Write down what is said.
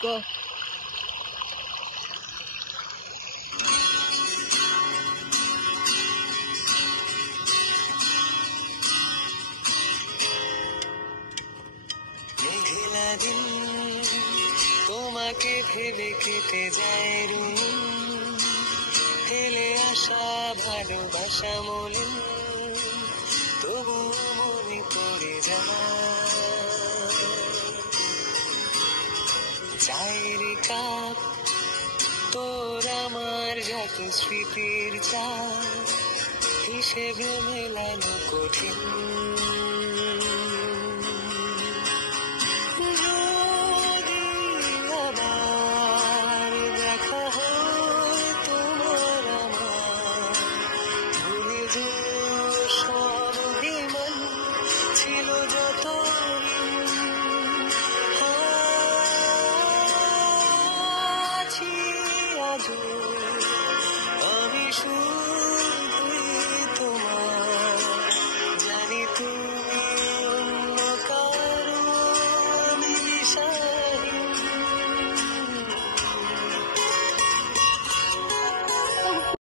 Go. মেঘলা দিন তোমাকে ভেবে কেটে যায় রুন, ফেলে আসা ভালোবাসা মলিন, তবুও মনে পড়ে যায়। চায়ের কাপ তোর আমার যত স্মৃতির চা, হিসেবে মেলানো কঠিন।